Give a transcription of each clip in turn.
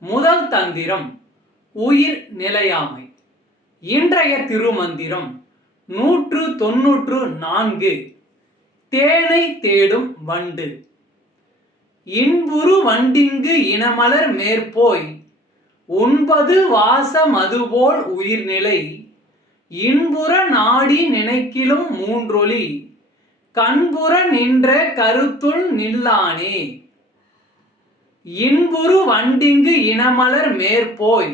முதல் தந்திரம் உயிர் நிலையாமை. இன்றைய திருமந்திரம் நூற்று தொன்னூற்று நான்கு. தேனை தேடும் வண்டு. இன்புறு வண்டிங்கு இனமலர் மேற்போய். ஒன்பது வாசம் அதுபோல் உயிர்நிலை. இன்புற நாடி நினைக்கிலும் மூன்றொலி. கண்புற நின்ற கருத்துள் நில்லானே. இன்புறு வண்டிங்கு இனமலர் மேற்போய்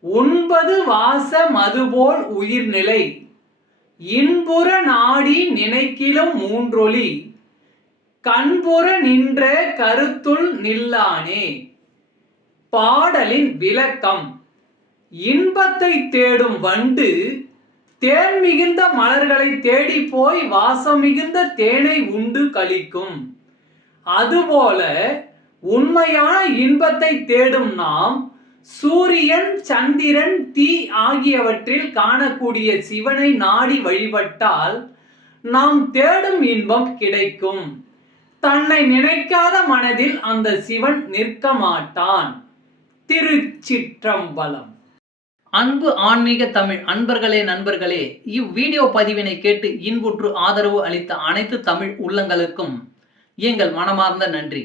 உண்பது வாச மதுபோல் உயிர்நிலை இன்புற நாடி நினைக்கிலும் மூன்றொலி கண்புற நின்ற கருத்துள் நில்லானே. பாடலின் விளக்கம் இன்பத்தை தேடும் வண்டு தேன் மிகுந்த மலர்களை தேடி போய் வாசம் மிகுந்த தேனை உண்டு கழிக்கும். அதுபோல உண்மையான இன்பத்தை தேடும் நாம் சூரியன் சந்திரன் தீ ஆகியவற்றில் காணக்கூடிய சிவனை நாடி வழிபட்டால் நாம் தேடும் இன்பம் கிடைக்கும். தன்னை நினைக்காத மனதில் அந்த சிவன் நிற்க மாட்டான். திருச்சிற்றம்பலம். அன்பு ஆன்மீக தமிழ் அன்பர்களே நண்பர்களே இவ்வீடியோ பதிவினை கேட்டு இன்புற்று ஆதரவு அளித்த அனைத்து தமிழ் உள்ளங்களுக்கும் எங்கள் மனமார்ந்த நன்றி.